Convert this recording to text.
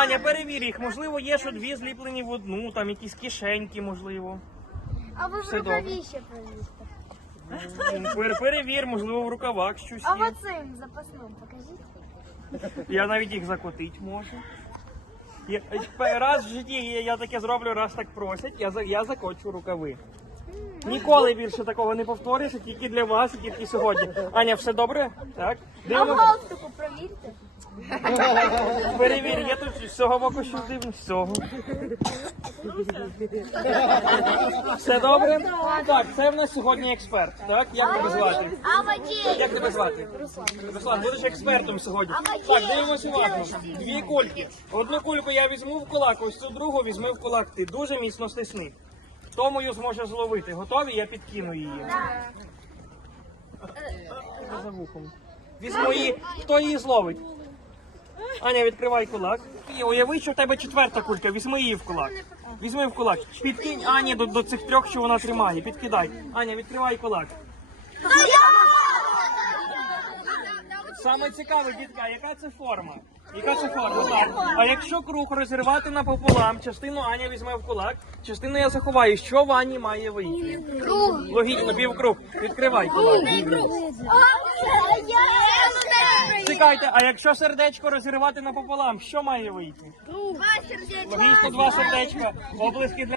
Аня, перевір їх. Можливо, є що дві зліплені в одну, там якісь кишеньки, можливо. А ви в Все добре. рукаві ще провісьте. Пер- Перевір, можливо, в рукавах щось А є. оцим запасним покажіть. Я навіть їх закотить можу. Я, е, раз в житті я, я таке зроблю, раз так просять, я, за- я закочу рукави. Ніколи більше такого не повторюся, тільки для вас і тільки сьогодні. Аня, все добре? Так? А Дивимося. галстуку провірте. Перевір, я тут з цього боку що дивлюсь, з цього. Все добре? Так, це в нас сьогодні експерт. Так, як тебе звати? Як тебе звати? Руслан, будеш експертом сьогодні. Так, дивимося уважно. Дві кульки. Одну кульку я візьму в кулак, ось цю другу візьми в кулак. Ти дуже міцно стисни. Хто мою зможе зловити? Готові? Я підкину її. За вухом. Візьму її. Хто її зловить? Аня, відкривай кулак. І уяви, що в тебе четверта кулька. Візьми її в кулак. Візьми в кулак. Підкинь Ані до, до цих трьох, що вона тримає. Підкидай. Аня, відкривай кулак. Саме цікаве, дітка, яка це форма? Яка це форма? Так. А якщо круг розірвати напополам, частину Аня візьме в кулак, частину я заховаю. Що в Ані має вийти? Круг. Логічно, півкруг. Відкривай кулак. Чекайте, а якщо сердечко розірвати напополам, що має вийти? Два сердечка. Логічно, два сердечка. Облиски для.